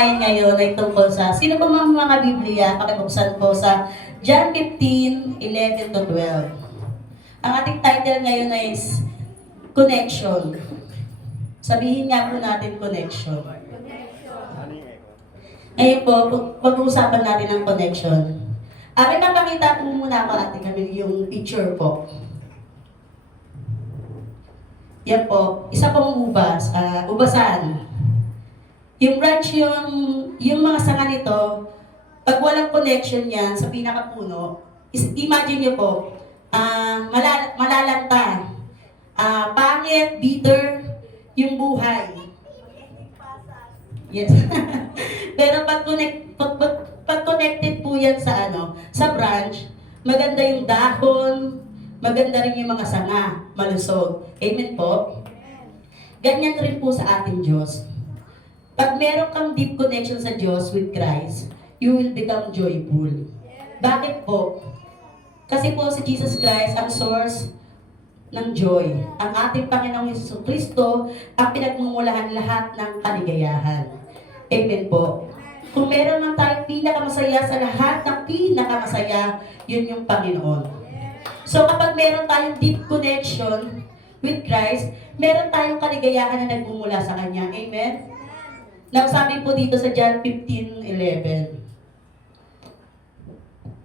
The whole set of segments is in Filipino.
talakayin ngayon ay tungkol sa, sino po mga Biblia, pakibuksan po sa John 15:11 to 12. Ang ating title ngayon ay Connection. Sabihin nga po natin connection. Ngayon po, pag-uusapan natin ang connection. May mapakita po muna ako ating kami yung picture po. Yan po, isa pong ubas, ubasan. Yung branch, yung mga sanga nito, pag walang connection yan sa pinakapuno, imagine nyo po, malalanta, pangit, bitter, yung buhay. Yes. Pero pag connected po yan sa branch, maganda yung dahon, maganda rin yung mga sanga, malusog. Amen po? Ganyan rin po sa ating Diyos. Pag meron kang deep connection sa Diyos with Christ, you will become joyful. Bakit po? Kasi po si Jesus Christ ang source ng joy. Ang ating Panginoong Hesus Kristo ang pinagmumulahan lahat ng kaligayahan. Amen po. Kung meron man tayong pinakamasaya sa lahat ng pinakamasaya, yun yung Panginoon. So kapag meron tayong deep connection with Christ, meron tayong kaligayahan na nagmumula sa Kanya. Amen? Now, sabi po dito sa John 15:11.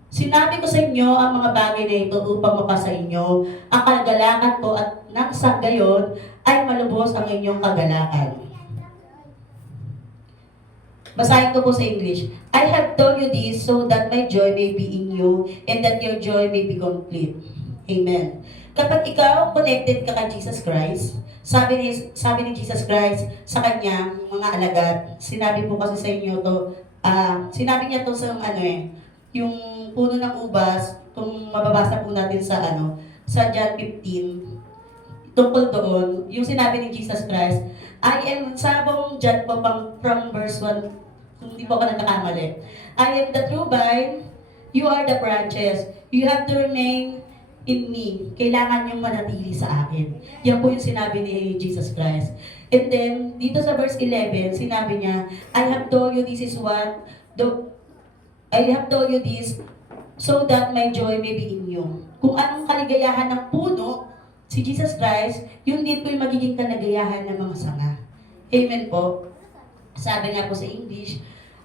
Sinabi ko sa inyo ang mga bagay na ito upang mapasa inyo ang kagalakan po at nang sa gayon ay malubos ang inyong kagalakan. Basahin ko po sa English. I have told you this so that my joy may be in you and that your joy may be complete. Amen. Kapag ikaw connected ka kay Jesus Christ, sabi ni Jesus Christ sa kanyang mga alagad, sinabi po kasi sa inyo to, sinabi niya to sa yung puno ng ubas, kung mababasa po natin sa John 15, tungkol doon, yung sinabi ni Jesus Christ, sa buong John po from verse 1, kung hindi po ako nagkakamali, I am the true vine, you are the branches, you have to remain in me. Kailangan niyong manatili sa akin. Yan po yung sinabi ni Jesus Christ. And then, dito sa verse 11, sinabi niya, I have told you this so that my joy may be in you. Kung anong kaligayahan ng puno, si Jesus Christ, yun din po yung magiging kaligayahan ng mga sanga. Amen po. Sabi nga po sa English,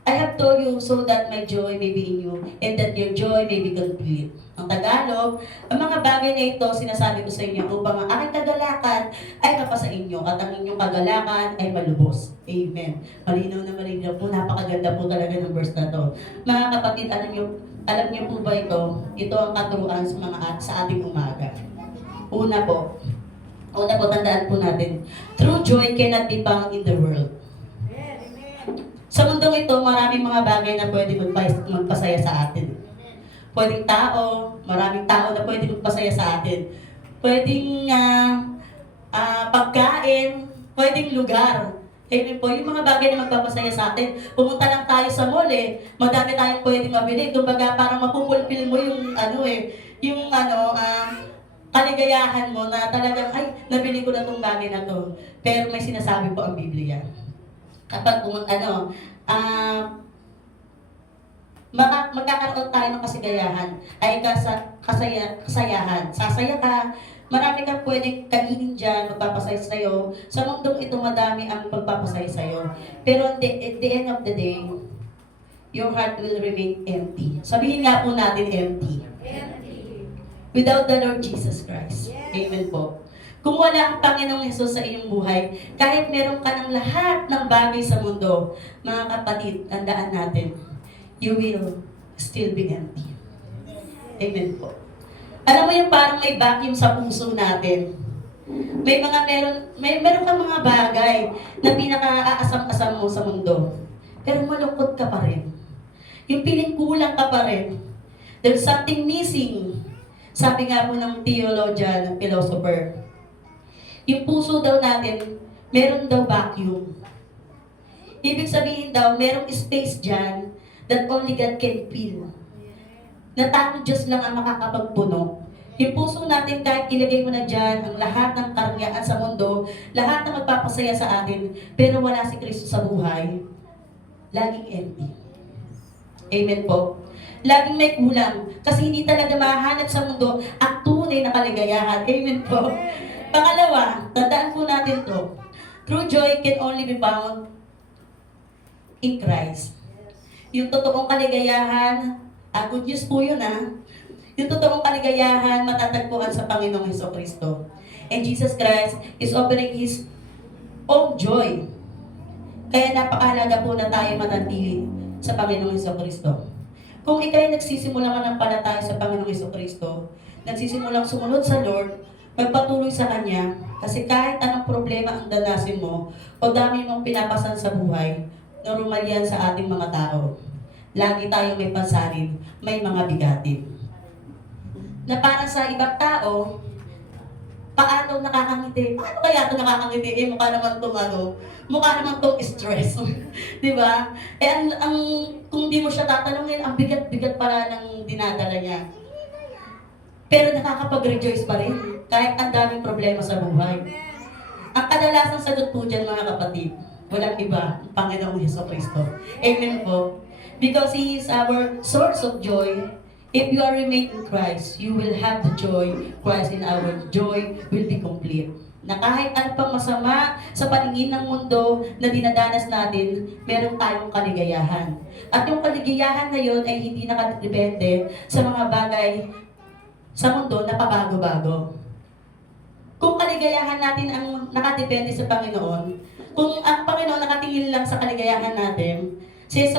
I have told you so that my joy may be in you and that your joy may be complete. Ang Tagalog, ang mga bagay na ito sinasabi ko sa inyo upang ang aking kagalakan ay mapasa inyo at ang inyong kagalakan ay malubos. Amen. Malinaw po, napakaganda po talaga ng verse na to. Mga kapatid, alam niyo po ba ito? Ito ang katuruan sa ating umaga. Una po, tandaan po natin, true joy cannot be found in the world. Sa mundong ito, maraming mga bagay na pwede magpasaya sa atin. Pwedeng tao, maraming tao na pwede magpasaya sa atin. Pwedeng pagkain, pwedeng lugar. Amen po, yung mga bagay na magpapasaya sa atin. Pumunta lang tayo sa mall madami tayong pwedeng mabili. Kumbaga parang mapupulpil mo yung kaligayahan mo na talagang, nabili ko na tong bagay na to. Pero may sinasabi po ang Biblia. Kapag magkakaroon tayo ng kasigayahan, ay kasayahan. Sasaya ka, marami kang pwedeng kainin dyan, magpapasaya sa'yo. Sa mundong ito, madami ang magpapasaya sa'yo. Pero at the end of the day, your heart will remain empty. Sabihin nga po natin empty. Without the Lord Jesus Christ. Amen po. Kung wala ang Panginoong Hesus sa inyong buhay, kahit meron ka ng lahat ng bagay sa mundo, mga kapatid, tandaan natin, you will still be empty. Amen po. Alam mo yung parang may vacuum sa puso natin. Meron kang mga bagay na pinaka-aasam-asam mo sa mundo. Pero malungkot ka pa rin. Yung piling kulang ka pa rin. There's something missing. Sabi nga po ng theologian, ng philosopher, yung puso daw natin, meron daw vacuum. Ibig sabihin daw, merong space dyan that only God can fill. Na tanging Diyos lang ang makakapagpuno. Yung puso natin, kahit ilagay mo na dyan ang lahat ng karangyaan sa mundo, lahat na magpapasaya sa atin, pero wala si Kristo sa buhay, laging empty. Amen po. Laging may kulang. Kasi hindi talaga mahanap sa mundo ang tunay na kaligayahan. Amen po. Pangalawa, tandaan po natin to. True joy can only be found in Christ. Yung totoong kaligayahan, good news po yun yung totoong kaligayahan matatagpuan sa Panginoong Hesukristo. And Jesus Christ is offering His own joy. Kaya napakahalaga po na tayo manatili sa Panginoong Hesukristo. Kung ikaw'y nagsisimulang manampalataya sa Panginoong Hesukristo, nagsisimulang sumunod sa Lord, magpatuloy sa Kanya, kasi kahit anong problema ang danasin mo, o dami mong pinapasan sa buhay, normal yan sa ating mga tao. Lagi tayong may pansanin, may mga bigatin. Na para sa ibang tao, paano nakakangiti? Paano kaya ito nakakangiti? Mukha naman itong stress. Di ba? Kung di mo siya tatanungin, ang bigat-bigat para ng dinadala niya. Pero nakakapag-rejoice pa rin, kahit ang daming problema sa buhay. Ang kadalasang sagot po dyan, mga kapatid, walang iba, ang Panginoong Hesukristo. Amen po. Because He is our source of joy. If you are remain in Christ, you will have the joy. Christ in our joy will be complete. Na kahit ano pang masama sa paningin ng mundo na dinadanas natin, meron tayong kaligayahan. At yung kaligayahan na yun ay hindi nakadepende sa mga bagay sa mundo na pabago-bago. Kung kaligayahan natin ang nakadepende sa Panginoon, kung ang Panginoon nakatingin lang sa kaligayahan natin, si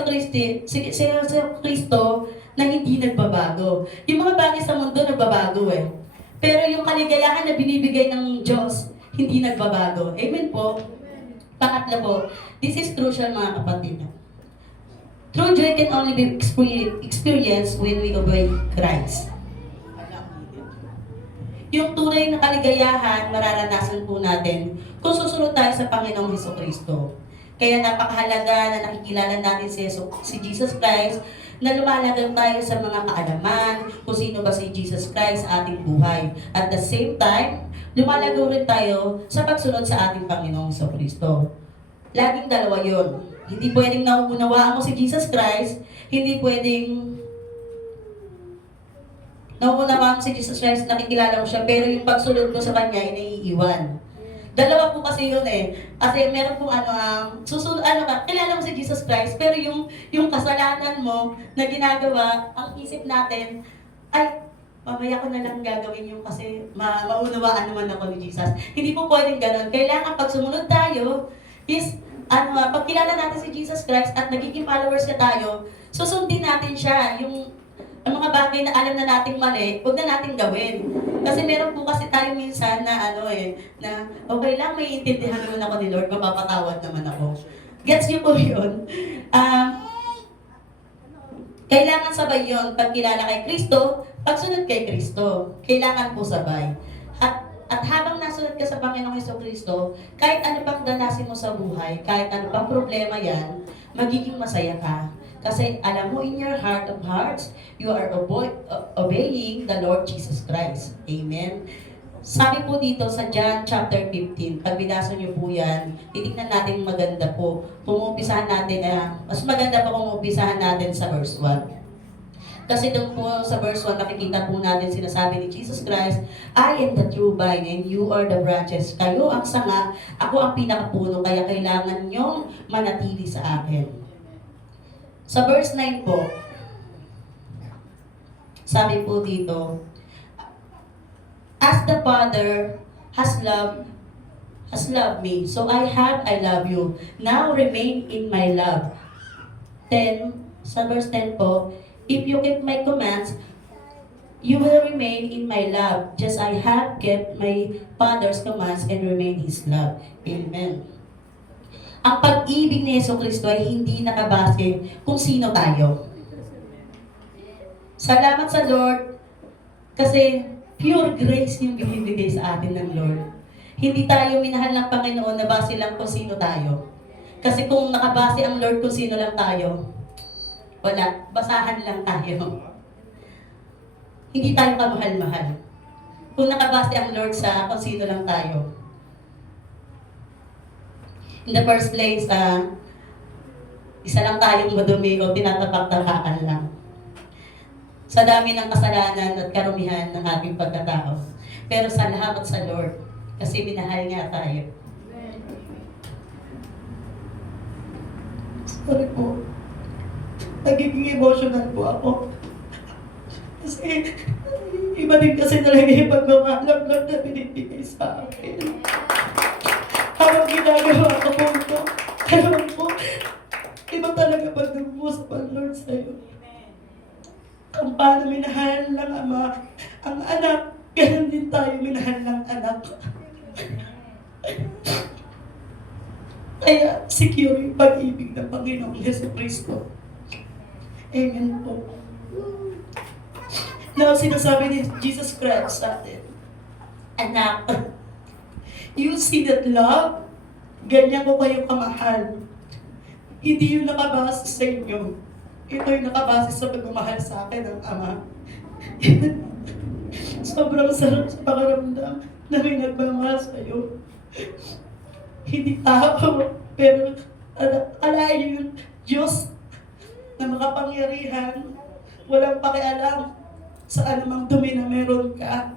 Jesucristo na hindi nagbabago. Yung mga bagay sa mundo nagbabago Pero yung kaligayahan na binibigay ng Diyos, hindi nagbabago. Amen po. Pangatlo po, this is crucial mga kapatid. True joy can only be experienced when we obey Christ. Yung tunay na kaligayahan, mararanasan po natin kung susunod tayo sa Panginoong Hesukristo. Kaya napakahalaga na nakikilala natin si Jesus Christ, na lumalagay tayo sa mga kaalaman kung sino ba si Jesus Christ sa ating buhay. At the same time, lumalagaw rin tayo sa pagsunod sa ating Panginoong Hesukristo. Laging dalawa yun. Hindi pwedeng nauunawaan mo si Jesus Christ, hindi pwedeng nauunawaan mo si Jesus Christ, nakikilala mo siya, pero yung pagsunod mo sa Kanya ay naiiwan. Dalawa po kasi yun Kasi meron pong kilala mo si Jesus Christ, pero yung kasalanan mo na ginagawa, ang isip natin, ay, mamaya ko na lang gagawin yung kasi maunawaan naman ako ni Jesus. Hindi po pwedeng ganun. Kailangan pag sumunod tayo, is, pag kilala natin si Jesus Christ at nagiging followers na tayo, susundin natin siya. Ang mga bagay na alam na nating mali, huwag na nating gawin. Kasi meron po kasi tayo minsan na na okay lang, may intindihan naman ako ni Lord, mapapatawad naman ako. Gets niyo po yun? Kailangan sabay yun, pagkilala kay Kristo, pagsunod kay Kristo. Kailangan po sabay. At habang nasunod ka sa Panginoong Hesukristo, kahit ano pang danasin mo sa buhay, kahit ano pang problema yan, magiging masaya ka. Kasi alam mo, in your heart of hearts, you are obeying the Lord Jesus Christ. Amen? Sabi po dito sa John chapter 15, pag binasa niyo po yan, titignan natin maganda po. Pumupisahan natin, mas maganda pa kung umupisahan natin sa verse 1. Kasi doon po sa verse 1, nakikita po natin sinasabi ni Jesus Christ, I am the true vine and you are the branches. Kayo ang sanga, ako ang pinakapuno, kaya kailangan niyong manatili sa akin. Sa verse 9 po, sabi po dito, as the Father has loved me, so I love you. Now remain in my love. Sa verse 10 po, if you keep my commands, you will remain in my love, just I have kept my Father's commands and remain His love. Amen. Ang pag-ibig ni Jesucristo ay hindi nakabase kung sino tayo. Salamat sa Lord kasi pure grace yung binibigay sa atin ng Lord. Hindi tayo minahal ng Panginoon na base lang kung sino tayo. Kasi kung nakabase ang Lord kung sino lang tayo, wala, basahan lang tayo. Hindi tayo kamahal-mahal. Kung nakabase ang Lord sa kung sino lang tayo. In the first place, Isa lang tayong madumi o tinatapak-tapakan lang. Sa dami ng kasalanan at karumihan ng ating pagkatao. Pero salamat sa Lord, kasi minahal nga tayo. Sorry po. Nagiging emotional po ako. Kasi iba din kasi talaga yung pagmamahal ng Lord na binibigay sa akin. Habang ginagawa ko po ito, alam po, iba talaga pag nagbubuhos pa ang Lord sa'yo. Kung paano minahal ng Ama ang anak, ganun din tayo minahal ng anak. Kaya secure yung pag-ibig ng Panginoong Jesucristo. Amen po. Now, sinasabi ni Jesus Christ sa atin, anak, you see that love, ganyan ko kayo kamahal. Hindi yung nakabase sa inyo. Ito yung nakabase sa pagmamahal sa akin ng Ama. Sobrang sarap sa pakiramdam na may nagmamahal sa'yo. Hindi tao, pero alayin yung Diyos na makapangyarihan, walang pakialam sa anumang dumi na meron ka.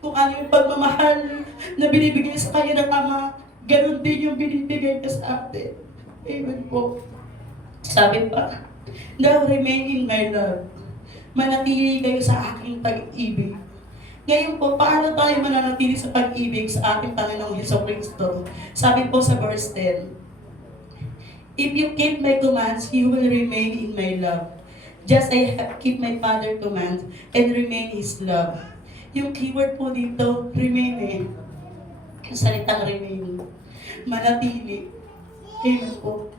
Kung ano yung pagmamahal na binibigay sa kanya ng Ama, ganun din yung binibigay niya sa atin. Amen po. Sabi pa, now remain in my love. Manatili kayo sa aking pag-ibig. Ngayon po, paano tayo mananatili sa pag-ibig sa ating Panginoong Jesucristo? Sabi po sa verse 10, if you keep my commands, you will remain in my love. Just I keep my Father's commands and remain His love. Yung keyword po dito, remain eh. Yung salitang remain. Manatili. Amen po.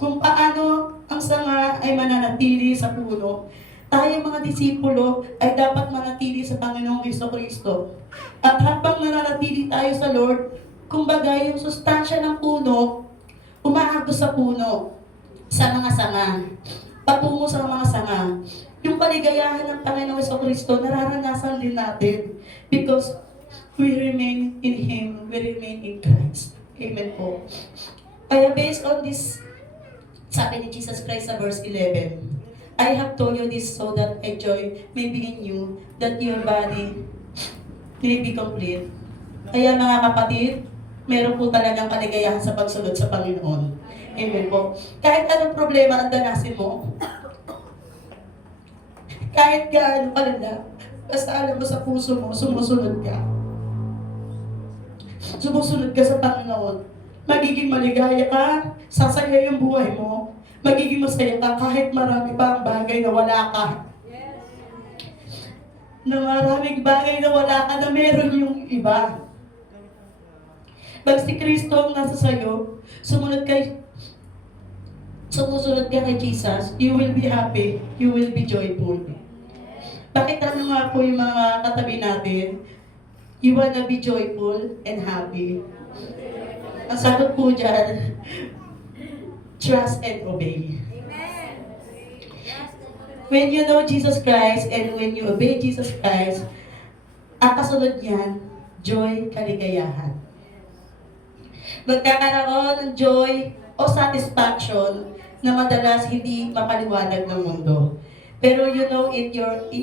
Kung paano ang sanga ay mananatili sa puno, tayo mga disipulo ay dapat manatili sa Panginoong Jesucristo. At habang nananatili tayo sa Lord, kumbaga yung sustansya ng puno, umaagos sa puno, sa mga sanga, patungo sa mga sanga. Yung kaligayahan ng Panginoong Jesucristo, nararanasan din natin because we remain in Him, we remain in Christ. Amen po. Kaya based on this, sabi ni Jesus Christ sa verse 11, I have told you this so that a joy may be in you, that your body may be complete. Kaya mga kapatid, meron po talagang kaligayahan sa pagsunod sa Panginoon. Amen po. Kahit anong problema ang danasin mo, kahit gaano kalala, basta alam mo sa puso mo, sumusunod ka. Sumusunod ka sa Panginoon. Magiging maligaya ka, sasaya yung buhay mo, magiging masaya ka kahit marami pa ang bagay na wala ka. Na maraming bagay na wala ka na meron yung iba. Pag si Kristo ang nasa sayo, sumusunod ka kay Jesus, you will be happy, you will be joyful. Bakit ano nga po yung mga katabi natin, you wanna be joyful and happy. Ang sagot po dyan, trust and obey. When you know Jesus Christ and when you obey Jesus Christ, ang kasunod niyan, joy, kaligayahan. Magkakaroon ng joy o satisfaction na madalas hindi mapaliwanag ng mundo. Pero you know in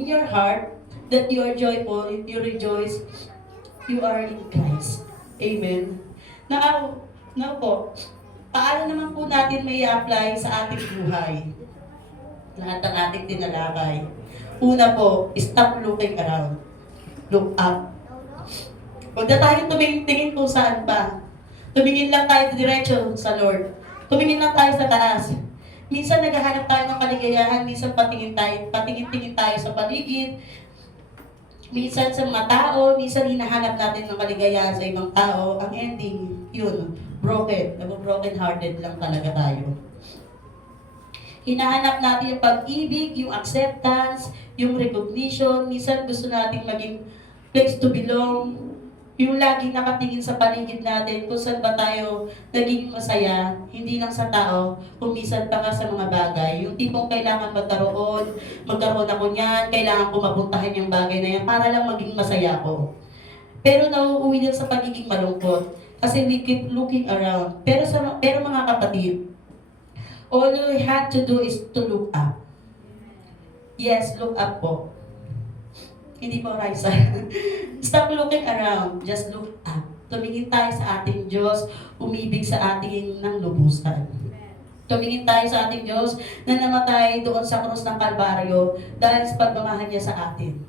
your heart that you are joyful, you rejoice, you are in Christ. Amen. Now po, paano naman po natin may apply sa ating buhay? Lahat ng ating tinalakay. Una po, stop looking around. Look up. Huwag na tayong tumingin kung saan pa. Tumingin lang tayo diretso sa Lord. Tumingin lang tayo sa taas. Minsan naghahanap tayo ng kaligayahan, minsan patingin-tingin tayo sa paligid, minsan sa mga tao, minsan hinahanap natin ng kaligayahan sa ibang tao. Ang ending, yun, broken. Broken hearted lang talaga tayo. Hinahanap natin yung pag-ibig, yung acceptance, yung recognition. Minsan gusto natin maging place to belong. Yung laging nakatingin sa paligid natin kung saan ba tayo naging masaya, hindi lang sa tao, kung minsan pa nga sa mga bagay. Yung tipong kailangan magkaroon ako niyan, kailangan ko mabuntahan yung bagay na yan para lang maging masaya ko. Pero nauuwi din sa pagiging malungkot kasi we keep looking around. Pero mga kapatid, All you have to do is to look up. Yes, look up po. Hindi po Raisa. Stop looking around. Just look up. Tumingin tayo sa ating Diyos, umibig sa ating ng lubusan. Tumingin tayo sa ating Diyos na namatay doon sa krus ng Kalbaryo dahil sa pagmamahal niya sa atin.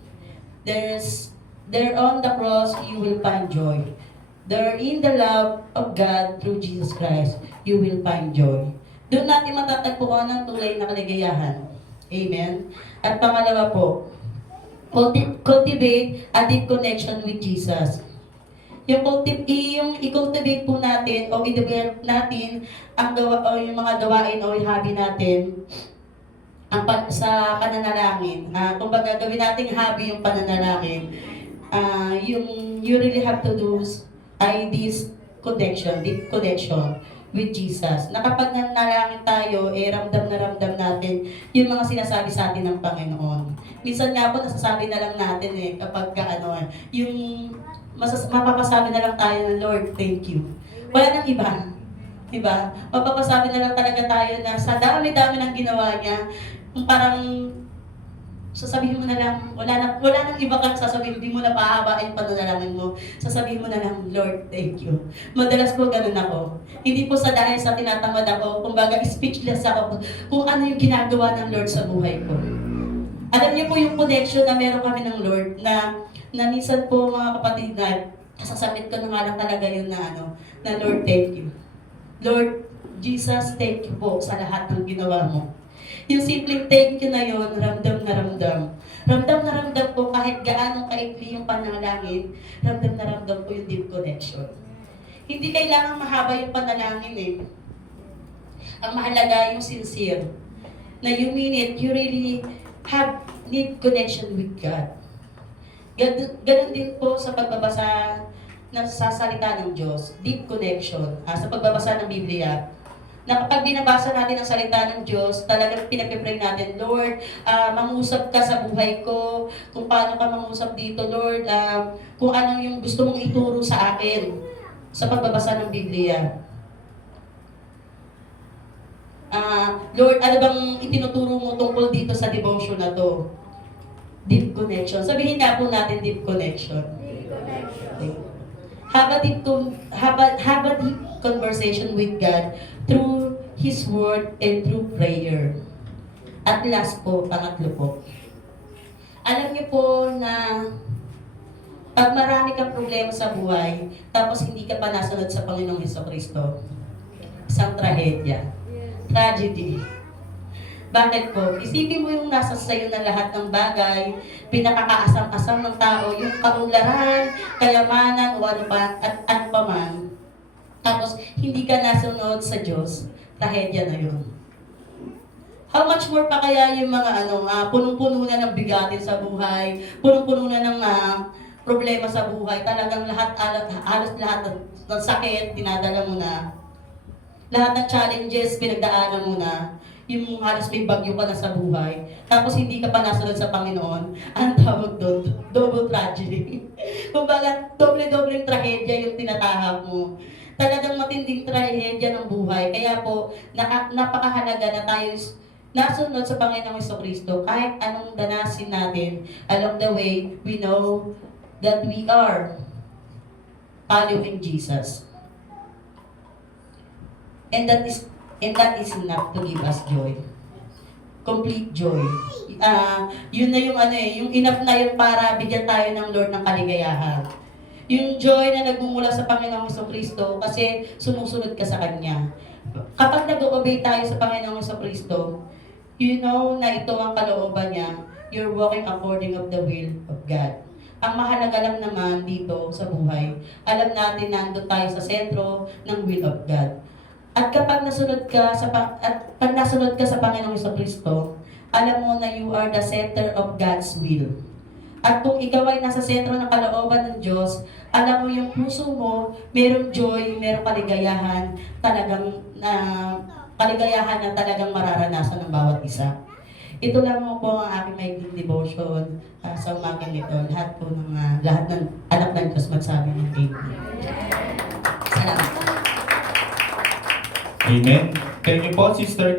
There on the cross, you will find joy. There in the love of God through Jesus Christ, you will find joy. Doon natin matatagpuan ang tunay na kaligayahan. Amen? At pangalawa po, cultivate a deep connection with Jesus. Yung i-cultivate po natin o i-develop natin ang yung mga gawain o yung hobby natin sa pananalangin. Kumbaga gawin nating hobby yung pananalangin. You really have to do ay this connection, deep connection with Jesus. Na kapag nanalangin tayo, ramdam na ramdam natin yung mga sinasabi sa atin ng Panginoon. Minsan nga po, nasasabi na lang natin kapag yung mapapasabi na lang tayo ng Lord, thank you. Wala nang iba. Diba? Mapapasabi na lang talaga tayo na sa dami-dami ng ginawa niya, kung parang sasabihin mo na lang, wala nang iba kang sasabihin, hindi mo na pahabain pananalangin mo. Sasabihin mo na lang, Lord, thank you. Madalas po ganun ako. Hindi po sa dahil sa tinatamad ako, kumbaga speechless ako kung ano yung ginagawa ng Lord sa buhay ko. Alam niyo po yung connection na meron kami ng Lord na minsan po mga kapatid na kasasabit ko na nga lang talaga yun na Lord, thank you. Lord, Jesus, thank you po sa lahat ng ginawa mo. Yung simpleng thank you na yun, ramdam na ramdam. Ramdam na ramdam po kahit gaano kaikli yung panalangin, ramdam na ramdam po yung deep connection. Hindi kailangan mahaba yung panalangin Ang mahalaga yung sincere. Na you mean it, you really have deep connection with God. Ganun din po sa pagbabasa sa salita ng Diyos, deep connection, sa pagbabasa ng Biblia. Na kapag binabasa natin ang salita ng Diyos, talagang pinag-pray natin, Lord, mangusap ka sa buhay ko, kung paano ka mangusap dito, Lord, kung ano yung gusto mong ituro sa akin sa pagbabasa ng Biblia. Lord, ano bang itinuturo mo tungkol dito sa devotion na to? Deep connection. Sabihin nga po natin deep connection. Deep connection. Okay. Have a deep conversation with God through His Word and through prayer. At last po, pangatlo po. Alam niyo po na pag marami kang problema sa buhay, tapos hindi ka pa nasunod sa Panginoong Hesukristo, isang trahedya. Tragedy. Bakit po? Isipin mo yung nasa sayo na lahat ng bagay, pinakakaasam-asam ng tao, yung kaunlaran, kayamanan, o ano pa, at ano pa man. Tapos, hindi ka nasunod sa Diyos, trahedya na yun. How much more pa kaya yung mga punong-puno na ng bigatin sa buhay, punong-puno na ng problema sa buhay, talagang halos lahat ng sakit, dinadala mo na. Lahat ng challenges, pinagdaanan mo na. Yung halos may bagyo ka na sa buhay, tapos hindi ka pa nasunod sa Panginoon, ang tawag doon, double tragedy. Kumbaga, doble-dobleng trahedya yung tinatahak mo. Talagang matinding trahedya ng buhay. Kaya po, napakahalaga na tayo nasunod sa Panginoong Hesukristo. Kahit anong danasin natin, along the way, we know that we are following Jesus. And that is enough to give us joy. Complete joy. Yun na yung enough na yun para bigyan tayo ng Lord ng kaligayahan. Yung joy na nagmumula sa Panginoong Hesukristo kasi sumusunod ka sa Kanya. Kapag nag-obey tayo sa Panginoong Hesukristo, you know na ito ang kalooban niya, you're walking according of the will of God. Ang mahalaga lang naman dito sa buhay, alam natin na nandun tayo sa sentro ng will of God. At kapag nasunod ka sa Panginoong Hesukristo, alam mo na you are the center of God's will. At kung ikaw ay nasa sentro ng kalooban ng Diyos, alam mo yung puso mo, merong joy, merong kaligayahan, kaligayahan na talagang mararanasan ng bawat isa. Ito lang po ang aking maiging devotion sa umagang ito. Lahat ng anak ng Diyos magsabi ng amen. Salamat. Amen. Thank you po, Sister